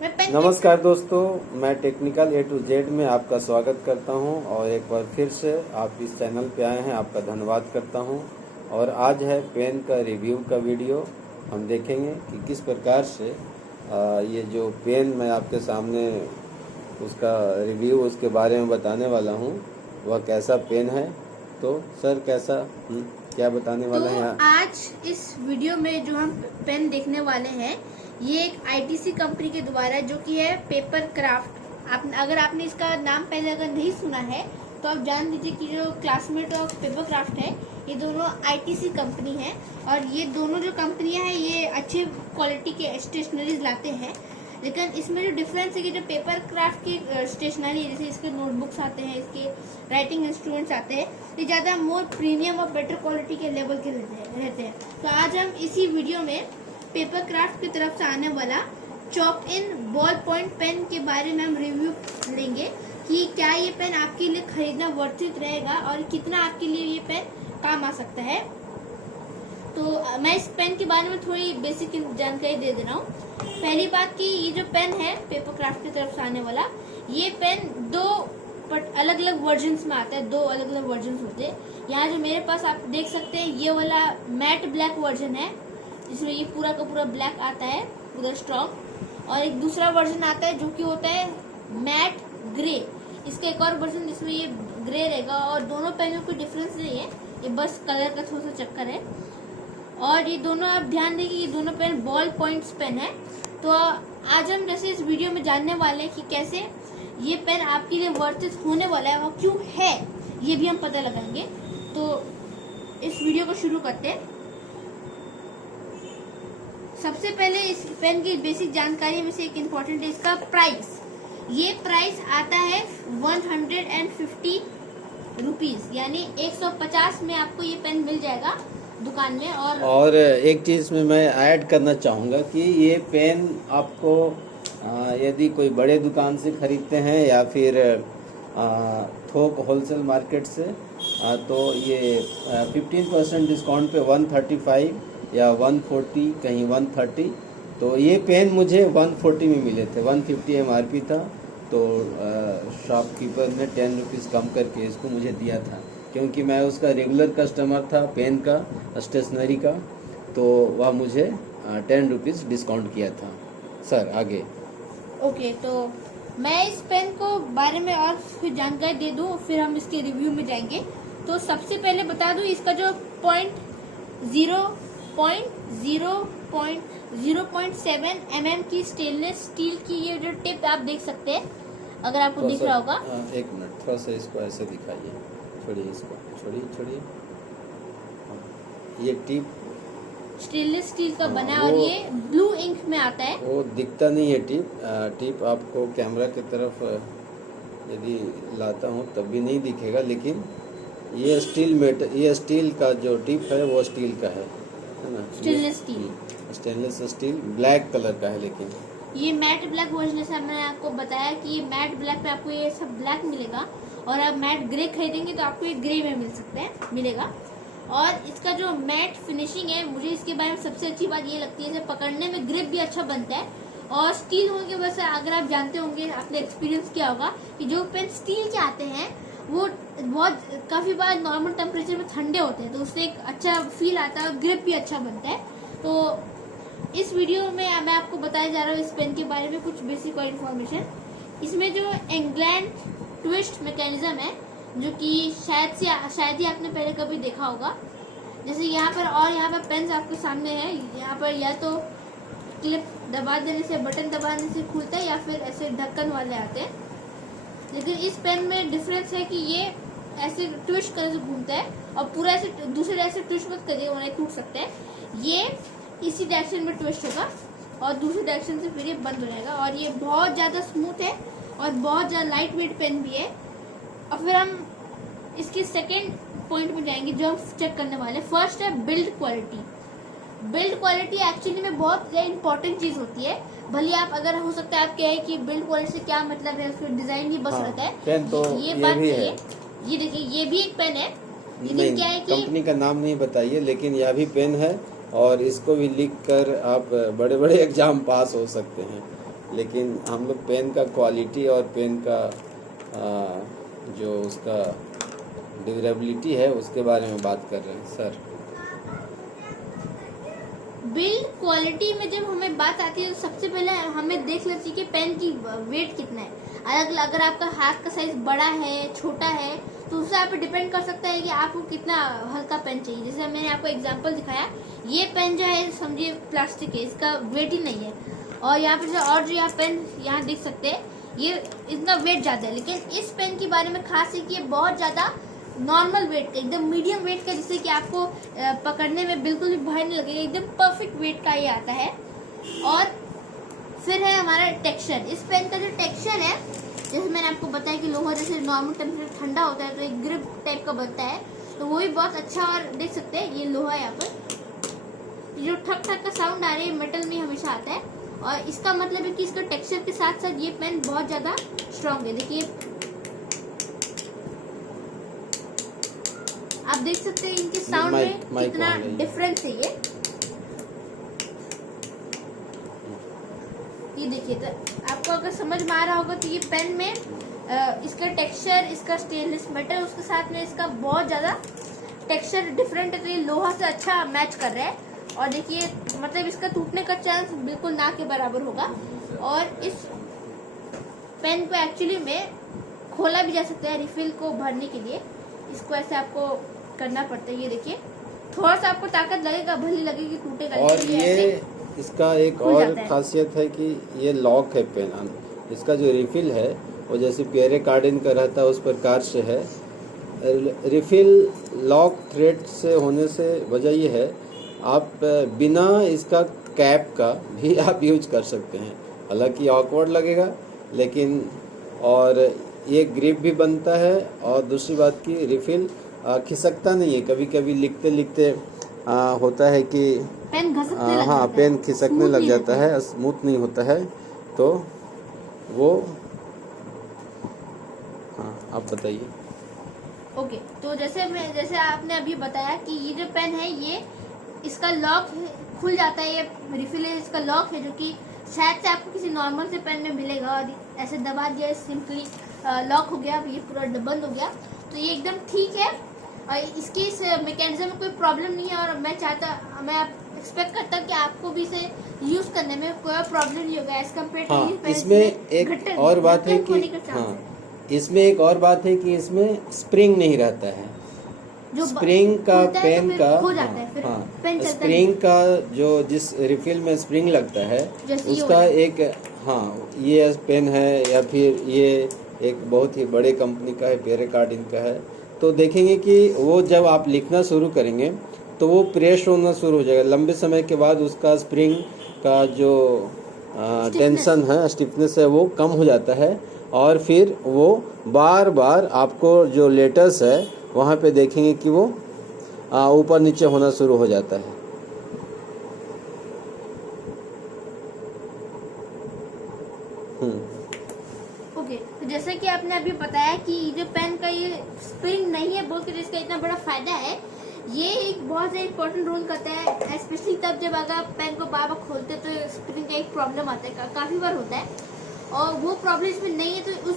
नमस्कार दोस्तों, मैं टेक्निकल A to Z में आपका स्वागत करता हूं और एक बार फिर से आप इस चैनल पे आए हैं, आपका धन्यवाद करता हूं। और आज है पेन का रिव्यू का वीडियो। हम देखेंगे कि किस प्रकार से ये जो पेन मैं आपके सामने उसका रिव्यू उसके बारे में बताने वाला हूं, वह कैसा पेन है। तो सर कैसा क्या बताने वाला है? आज इस वीडियो में जो हम पेन देखने वाले हैं, ये एक ITC कंपनी के द्वारा जो कि है पेपर क्राफ्ट। अगर आपने इसका नाम पहले अगर नहीं सुना है तो आप जान लीजिए कि जो क्लासमेट और पेपर क्राफ्ट है, ये दोनों ITC कंपनी है। और ये दोनों जो कंपनियां हैं ये अच्छे क्वालिटी के स्टेशनरीज लाते हैं। लेकिन इसमें जो डिफरेंस है कि जो पेपर क्राफ्ट की स्टेशनरी, जैसे इसके नोटबुक्स आते हैं, इसके राइटिंग इंस्ट्रूमेंट्स आते हैं, ये ज़्यादा मोर प्रीमियम और बेटर क्वालिटी के लेवल के रहते हैं। तो आज हम इसी वीडियो में पेपर क्राफ्ट की तरफ से आने वाला chalk and ball point pen के बारे में हम रिव्यू लेंगे कि क्या ये पेन आपके लिए खरीदना वर्थ इट रहेगा और कितना आपके लिए ये पेन काम आ सकता है। तो मैं इस पेन के बारे में थोड़ी बेसिक जानकारी दे रहा हूँ। पहली बात कि ये जो पेन है पेपर क्राफ्ट की तरफ से आने वाला, ये पेन दो अलग अलग वर्जन्स में आता है। दो अलग अलग वर्जन्स होते हैं। यहाँ जो मेरे पास आप देख सकते हैं, ये वाला मैट ब्लैक वर्जन है, जिसमें ये पूरा का पूरा ब्लैक आता है, पूरा स्ट्रॉन्ग। और एक दूसरा वर्जन आता है जो कि होता है मैट ग्रे। इसका एक और वर्जन जिसमें ये ग्रे रहेगा। और दोनों पेन में कोई डिफरेंस नहीं है, ये बस कलर का थोड़ा सा चक्कर है। और ये दोनों आप ध्यान दें कि ये दोनों पेन बॉल पॉइंट्स पेन है। तो आज हम जैसे इस वीडियो में जानने वाले हैं कि कैसे ये पेन आपके लिए वर्थ इट होने वाला है और क्यों है, ये भी हम पता लगाएंगे। तो इस वीडियो को शुरू करते हैं। सबसे पहले इस पेन की बेसिक जानकारी में से एक इम्पोर्टेंट है इसका प्राइस। ये प्राइस आता है 150 रुपीज, यानी 150 में आपको ये पेन मिल जाएगा दुकान में। और एक चीज़ में मैं ऐड करना चाहूँगा कि ये पेन आपको यदि कोई बड़े दुकान से खरीदते हैं या फिर थोक होलसेल मार्केट से, तो ये 15% डिस्काउंट पे 135 या 140, कहीं 130। तो ये पेन मुझे 140 में मिले थे। 150 MRP था, तो शॉपकीपर ने 10 रुपीज़ कम करके इसको मुझे दिया था, क्योंकि मैं उसका रेगुलर कस्टमर था पेन का, स्टेशनरी का। तो वह मुझे 10 रुपीज़ डिस्काउंट किया था। सर आगे। ओके, तो मैं इस पेन को बारे में और फिर जानकारी दे दूं, फिर हम इसके रिव्यू में जाएंगे। तो सबसे पहले बता दूं, इसका जो 0.7 mm की स्टेनलेस स्टील की ये जो टिप आप देख सकते हैं, अगर आपको दिख रहा होगा। एक मिनट, थोड़ा सा इसको ऐसे दिखाइए। छोड़िए इसको, छोड़िए। ये टिप स्टेनलेस स्टील का बना है और ये ब्लू इंक में आता है। वो दिखता नहीं है टिप आपको कैमरा की तरफ यदि लाता हूँ तब भी नहीं दिखेगा, लेकिन ये स्टील का जो टिप है वो स्टील का है ना? स्टेनलेस स्टील ब्लैक कलर का है। लेकिन ये मैट ब्लैक वर्जन, जैसा मैंने आपको बताया कि ये मैट ब्लैक पे आपको ये सब ब्लैक मिलेगा, और आप मैट ग्रे खरीदेंगे तो आपको ये ग्रे में मिलेगा। और इसका जो मैट फिनिशिंग है, मुझे इसके बारे में सबसे अच्छी बात ये लगती है, इसे पकड़ने में ग्रिप भी अच्छा बनता है। और स्टील होने की वजह से, अगर आप जानते होंगे, आपने एक्सपीरियंस किया होगा कि जो पेन स्टील के आते हैं वो काफी बार नॉर्मल टेम्परेचर में ठंडे होते हैं, तो उससे एक अच्छा फील आता है और ग्रिप भी अच्छा बनता है। तो इस वीडियो में मैं आपको बताया जा रहा हूँ इस पेन के बारे में कुछ बेसिक और इन्फॉर्मेशन। इसमें जो इंग्लैंड ट्विस्ट मैकेनिज्म है, जो कि शायद ही आपने पहले कभी देखा होगा। जैसे यहाँ पर पेन आपके सामने है, यहाँ पर या तो क्लिप दबा देने से, बटन दबाने से खुलता है, या फिर ऐसे ढक्कन वाले आते हैं। लेकिन इस पेन में डिफरेंस है कि ये ऐसे ट्विस्ट करने से घूमता है, और पूरा ऐसे दूसरे ऐसे ट्विस्ट मत करिए वरना टूट सकता है। ये इसी डायरेक्शन में ट्विस्ट होगा और दूसरे डायरेक्शन से फिर ये बंद हो जाएगा। और ये बहुत ज़्यादा स्मूथ है और बहुत ज़्यादा लाइट वेट पेन भी है। और फिर हम इसके सेकेंड पॉइंट में जाएंगे जो हम चेक करने वाले। फर्स्ट है build quality. Build quality actually में बहुत इंपॉर्टेंट चीज होती है। भले आप, अगर हो सकता है आप कहें कि बिल्ड क्वालिटी से क्या मतलब है, उसमें डिजाइन भी बस रहता है। पेन तो ये बात भी है। ये देखिए, ये भी एक पेन है, लेकिन क्या है कि कंपनी का नाम नहीं बताइए, लेकिन यह भी पेन है और इसको भी लिख कर आप बड़े बड़े एग्जाम पास हो सकते हैं। लेकिन हम लोग पेन का क्वालिटी और पेन का जो उसका ड्यूरेबिलिटी है उसके बारे में बात कर रहे हैं सर। बिल्ड क्वालिटी में जब हमें बात आती है तो सबसे पहले हमें देख लेना चाहिए कि पेन की वेट कितना है। अलग अगर आपका हाथ का साइज बड़ा है छोटा है तो उससे आप डिपेंड कर सकता है कि आपको कितना हल्का पेन चाहिए। जैसे मैंने आपको एग्जांपल दिखाया, ये पेन जो है समझिए प्लास्टिक है, इसका वेट ही नहीं है। और यहाँ पे और जो यहाँ पेन यहाँ देख सकते हैं ये इतना वेट ज्यादा है, लेकिन इस पेन के बारे में खास है कि ये बहुत ज्यादा नॉर्मल वेट का, एकदम मीडियम वेट का, जिससे कि आपको पकड़ने में बिल्कुल भी भय नहीं लगेगा। एकदम परफेक्ट वेट का ये आता है। और फिर है हमारा टेक्सचर। इस पेन का जो टेक्सचर है, जैसे मैंने आपको बताया कि लोहा जैसे नॉर्मल टेम्परेचर ठंडा होता है तो एक ग्रिप टाइप का बनता है, तो वो भी बहुत अच्छा। और देख सकते हैं ये लोहा यहाँ पर जो ठक ठक का साउंड आ रही है मेटल में हमेशा आता है, और इसका मतलब है कि इसका टेक्सचर के साथ साथ ये पेन बहुत ज्यादा स्ट्रांग है। देखिए आप देख सकते हैं इनके साउंड में कितना डिफरेंस है। ये देखिए, तो आपको अगर समझ में आ रहा होगा तो ये पेन में इसका टेक्सचर, इसका स्टेनलेस मेटल, उसके साथ में इसका बहुत ज्यादा टेक्सचर डिफरेंट है, तो ये लोहा से अच्छा मैच कर रहा है। और देखिए मतलब इसका टूटने का चांस बिल्कुल ना के बराबर होगा। और इस पेन को एक्चुअली में खोला भी जा सकता है रिफिल को भरने के लिए। इसको ऐसे आपको करना पड़ता है। ये देखिए थोड़ा सा आपको ताकत लगेगा, भली लगेगी, टूटेगा। और ये इसका एक और खासियत है कि ये लॉक है पेन। इसका जो रिफिल है वो जैसे पियरे कार्डिन का रहता है उस प्रकार से है। रिफिल लॉक थ्रेड से होने से वजह ये है, आप बिना इसका कैप का भी आप यूज कर सकते हैं। हालांकि ऑकवर्ड लगेगा, लेकिन और ये ग्रिप भी बनता है। और दूसरी बात की रिफिल खिसकता नहीं है। कभी कभी लिखते लिखते होता है कि पेन घसकने लग हाँ, पेन खिसकने लग जाता है, स्मूथ नहीं होता है। तो वो हाँ, आप बताइए। ओके, तो जैसे आपने अभी बताया कि ये जो पेन है ये इसका लॉक खुल जाता है। ये रिफिल है, इसका लॉक है, जो कि शायद से आपको किसी नॉर्मल से पेन में मिलेगा। और ऐसे दबा दिया, सिंपली लॉक हो गया, ये पूरा बंद हो गया। तो ये एकदम ठीक है और इसकी इस मैकेनिज्म में कोई प्रॉब्लम नहीं है। और मैं एक्सपेक्ट करता हूँ कि आपको भी इसे यूज करने में कोई प्रॉब्लम नहीं होगा एज कम्पेयर टू। हाँ, इसमें एक और बात है कि इसमें एक और बात है कि इसमें स्प्रिंग नहीं रहता है। स्प्रिंग का पेन का स्प्रिंग का जो जिस रिफिल में स्प्रिंग लगता है उसका एक ये पेन है या फिर ये एक बहुत ही बड़े कंपनी का है, पियरे कार्डिन का है। तो देखेंगे कि वो जब आप लिखना शुरू करेंगे तो वो प्रेस होना शुरू हो जाएगा। लंबे समय के बाद उसका स्प्रिंग का जो टेंशन है, स्टिफनेस है, वो कम हो जाता है। और फिर वो बार बार आपको जो लेटर्स है वहाँ पे देखेंगे कि वो ऊपर नीचे होना शुरू हो जाता है। ओके, तो जैसे कि आपने अभी बताया कि जो पेन का ये स्प्रिंग नहीं है बोल के जिसका इतना बड़ा फायदा है, ये एक बहुत ज़्यादा इम्पोर्टेंट रोल करता है। स्पेशली तब जब अगर आप पेन को बार बार खोलते तो स्प्रिंग का एक प्रॉब्लम आता है, काफ़ी बार होता है। और वो प्रॉब्लम इसमें नहीं है, तो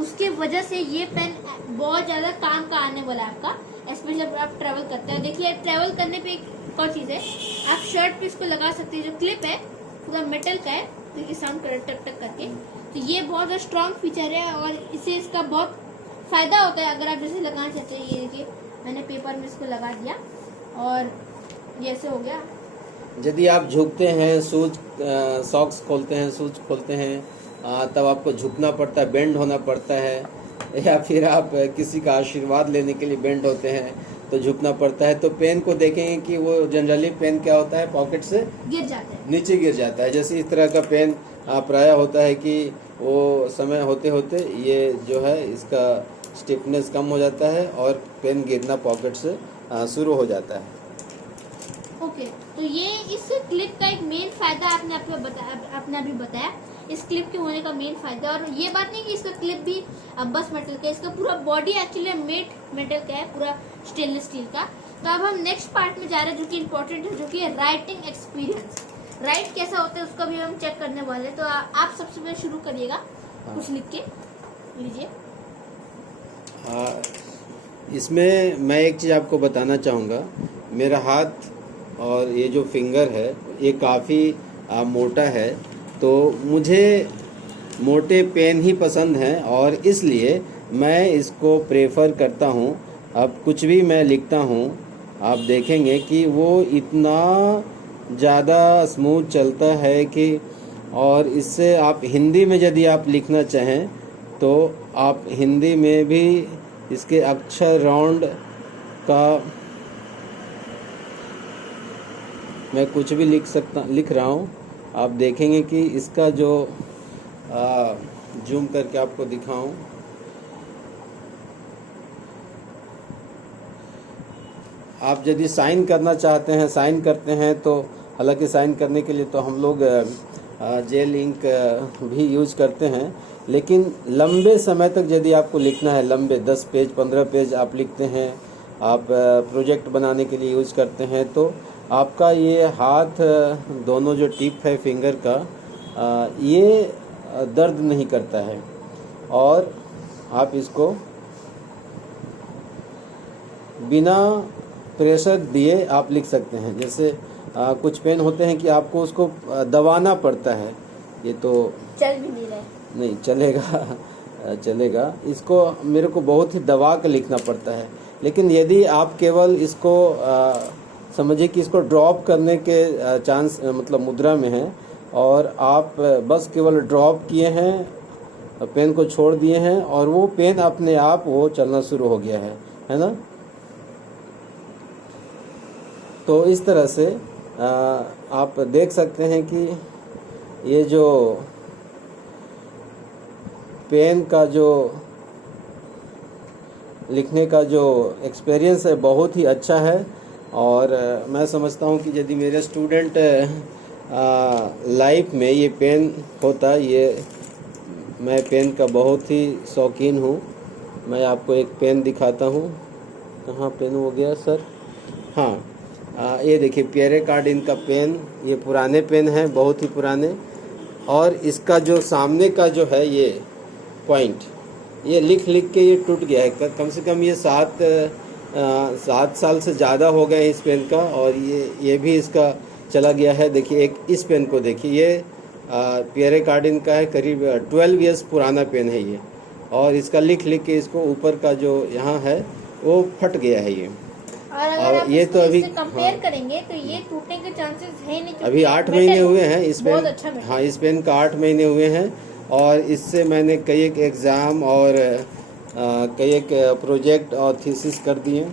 उसके वजह से ये पेन बहुत ज़्यादा काम का आने वाला है आपका, स्पेशली जब आप ट्रैवल करते हैं। देखिए ट्रैवल करने पे एक और चीज़ है, आप शर्ट पे इसको लगा सकते हैं। जो क्लिप है पूरा मेटल का है, देखिए साउंड कर टक टक करके। तो ये बहुत स्ट्रॉन्ग फीचर है और इससे इसका बहुत फ़ायदा होता है। अगर आप जैसे लगाना चाहते हैं, ये देखिए मैंने पेपर में इसको लगा दिया और ये ऐसे हो गया। यदि आप झुकते हैं, सॉक्स खोलते हैं, शूज खोलते हैं, तब आपको झुकना पड़ता है, बेंड होना पड़ता है, या फिर आप किसी का आशीर्वाद लेने के लिए बेंड होते हैं तो झुकना पड़ता है। तो पेन को देखेंगे कि वो जनरली पेन क्या होता है, पॉकेट से गिर जाता है, नीचे गिर जाता है। जैसे इस तरह का पेन प्राय होता है कि वो समय होते होते ये जो है इसका स्टिफनेस कम हो जाता है और पेन गिरना पॉकेट से शुरू हो जाता है। ओके, तो ये इस क्लिप का एक मेन फायदा आपने अभी बताया। इस क्लिप के होने का मेन फायदा, और ये बात नहीं कि इसका क्लिप भी बस मेटल का, इसका पूरा बॉडी एक्चुअली मेड मेटल का है, पूरा स्टेनलेस स्टील का। तो अब हम नेक्स्ट पार्ट में जा रहे हैं जो कि इम्पोर्टेंट है, जो कि राइटिंग एक्सपीरियंस। राइट कैसा होता है उसका भी हम चेक करने वाले हैं। तो आप सबसे पहले शुरू करिएगा, कुछ लिख के लीजिए। इसमें मैं एक चीज़ आपको बताना चाहूँगा, मेरा हाथ और ये जो फिंगर है ये काफ़ी मोटा है, तो मुझे मोटे पेन ही पसंद हैं और इसलिए मैं इसको प्रेफर करता हूँ। अब कुछ भी मैं लिखता हूँ आप देखेंगे कि वो इतना ज़्यादा स्मूथ चलता है कि, और इससे आप हिंदी में यदि आप लिखना चाहें तो आप हिंदी में भी इसके अक्षर राउंड का मैं कुछ भी लिख रहा हूँ। आप देखेंगे कि इसका जो जूम करके आपको दिखाऊं, आप यदि साइन करना चाहते हैं, साइन करते हैं तो हालांकि साइन करने के लिए तो हम लोग जेल इंक भी यूज करते हैं, लेकिन लंबे समय तक यदि आपको लिखना है, लंबे 10 पेज 15 पेज आप लिखते हैं, आप प्रोजेक्ट बनाने के लिए यूज करते हैं, तो आपका ये हाथ दोनों जो टिप है फिंगर का ये दर्द नहीं करता है और आप इसको बिना प्रेशर दिए आप लिख सकते हैं। जैसे कुछ पेन होते हैं कि आपको उसको दबाना पड़ता है, ये तो चल भी नहीं रहा है। नहीं चलेगा चलेगा, इसको मेरे को बहुत ही दबा कर लिखना पड़ता है। लेकिन यदि आप केवल इसको समझिए कि इसको ड्रॉप करने के चांस मतलब मुद्रा में है और आप बस केवल ड्रॉप किए हैं, पेन को छोड़ दिए हैं और वो पेन अपने आप वो चलना शुरू हो गया है ना। तो इस तरह से आप देख सकते हैं कि ये जो पेन का जो लिखने का जो एक्सपीरियंस है बहुत ही अच्छा है। और मैं समझता हूँ कि यदि मेरे स्टूडेंट लाइफ में ये पेन होता, ये मैं पेन का बहुत ही शौकीन हूँ। मैं आपको एक पेन दिखाता हूँ, कहाँ पेन हो गया सर, हाँ ये देखिए पियरे कार्डिन का पेन, ये पुराने पेन हैं, बहुत ही पुराने, और इसका जो सामने का जो है ये पॉइंट, ये लिख के ये टूट गया है। कम से कम ये 7 साल से ज़्यादा हो गए इस पेन का, और ये भी इसका चला गया है। देखिए एक इस पेन को देखिए, ये पियरे कार्डिन का है, करीब 12 इयर्स पुराना पेन है ये, और इसका लिख के इसको ऊपर का जो यहाँ है वो फट गया है ये। और अगर आप ये तो अभी कंपेयर करेंगे तो ये टूटने के चांसेस है नहीं, अभी 8 महीने हुए हैं इस पेन, अच्छा हाँ इस पेन का 8 महीने हुए हैं, और इससे मैंने कई एक एग्ज़ाम और कई एक प्रोजेक्ट और थीसिस कर दिए।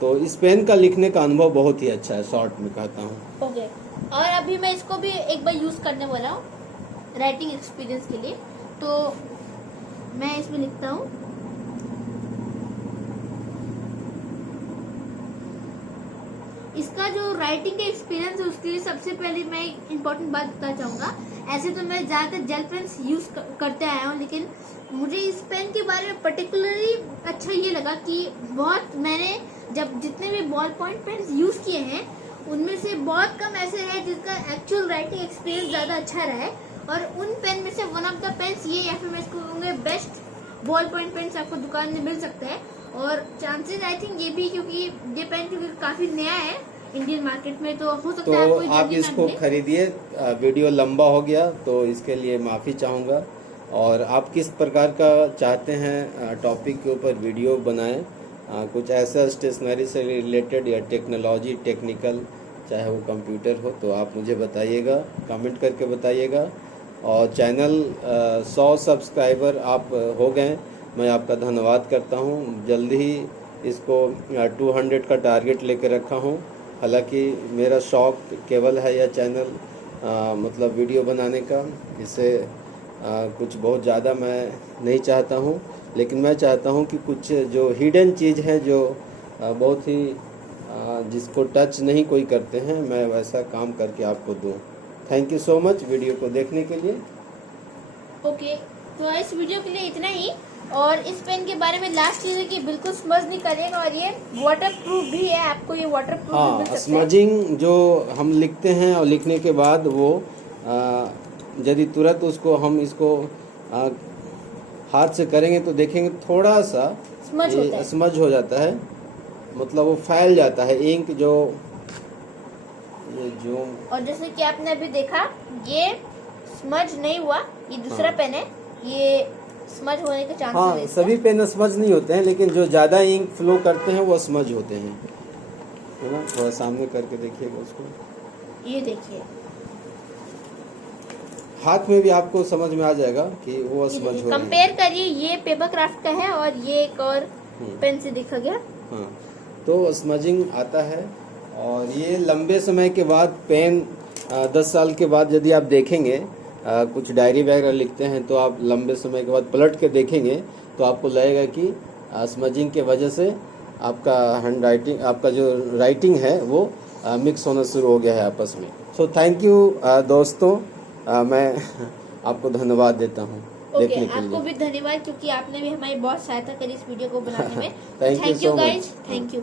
तो इस पेन का लिखने का अनुभव बहुत ही अच्छा है, शॉर्ट में कहता हूँ। ओके, और अभी मैं इसको भी एक बार यूज़ करने वाला हूँ राइटिंग एक्सपीरियंस के लिए। तो मैं इसमें लिखता हूँ, इसका जो राइटिंग का एक्सपीरियंस है उसके लिए सबसे पहले मैं एक इम्पॉर्टेंट बात बताना चाहूँगा। ऐसे तो मैं ज़्यादातर जेल पेन्स यूज़ करते आया हूँ, लेकिन मुझे इस पेन के बारे में पर्टिकुलरली अच्छा ये लगा कि बहुत मैंने जब जितने भी बॉल पॉइंट पेन्स यूज़ किए हैं उनमें से बहुत कम ऐसे हैं जिसका एक्चुअल राइटिंग एक्सपीरियंस ज़्यादा अच्छा रहा है। और उन पेन में से वन ऑफ द पेन्स ये, या फिर मैं इसको कहूँगा बेस्ट बॉल पॉइंट पेन्स आपको दुकान में मिल सकता है। और चांसेस आई थिंक ये भी, क्योंकि ये पेन क्योंकि काफ़ी नया है इंडियन मार्केट में, तो हो सकता है तो आप इसको खरीदिए। वीडियो लंबा हो गया तो इसके लिए माफ़ी चाहूँगा। और आप किस प्रकार का चाहते हैं टॉपिक के ऊपर वीडियो बनाएं, कुछ ऐसा स्टेशनरी से रिलेटेड या टेक्नोलॉजी टेक्निकल, चाहे वो कंप्यूटर हो, तो आप मुझे बताइएगा, कमेंट करके बताइएगा। और चैनल 100 सब्सक्राइबर आप हो गए, मैं आपका धन्यवाद करता हूँ। जल्दी ही इसको 200 का टारगेट लेकर रखा हूँ। हालांकि मेरा शौक केवल है यह चैनल मतलब वीडियो बनाने का, इससे कुछ बहुत ज़्यादा मैं नहीं चाहता हूँ, लेकिन मैं चाहता हूँ कि कुछ जो हिडन चीज़ है, जो बहुत ही जिसको टच नहीं कोई करते हैं, मैं वैसा काम करके आपको दूँ। Thank you so much video को देखने के लिए। ओके, तो इस वीडियो के लिए इतना ही। और इस पेन के बारे में लास्ट चीज है कि बिल्कुल स्मज नहीं करेगा और ये वाटर प्रूफ भी है, आपको ये वाटर प्रूफ भी मिल हाँ, सकता है। स्मजिंग जो हम लिखते हैं और लिखने के बाद वो यदि तुरंत उसको हम इसको हाथ से करेंगे तो देखेंगे थोड़ा सा स्मज होता है। स्मज हो जाता है, मतलब वो फैल जाता है इंक जो और जैसे कि आपने अभी देखा ये स्मज नहीं हुआ, ये दूसरा पेन है, ये स्मज होने के चांसेस हाँ, है इसका। सभी पेन स्मज नहीं होते हैं, लेकिन जो ज्यादा इंक फ्लो करते हैं वो स्मज होते हैं, है ना। थोड़ा सामने करके देखिएगा उसको, ये देखिए हाथ में भी आपको समझ में आ जाएगा कि वो स्मज हो रहे हैं। कंपेयर करिए, ये पेपर क्राफ्ट का है और ये एक और पेन से देखा गया। हाँ, तो स्मजिंग आता है और ये लंबे समय के बाद पेन 10 साल के बाद यदि आप देखेंगे, कुछ डायरी वगैरह लिखते हैं तो आप लंबे समय के बाद पलट के देखेंगे तो आपको लगेगा कि स्मजिंग के वजह से आपका हैंड राइटिंग, आपका जो राइटिंग है वो मिक्स होना शुरू हो गया है आपस में। सो थैंक यू दोस्तों, मैं आपको धन्यवाद देता हूँ देखने के आपको लिए। भी धन्यवाद क्योंकि आपने भी हमारी बहुत सहायता करी इस वीडियो को बनाने में। Thank you thank you so much. Guys, thank you.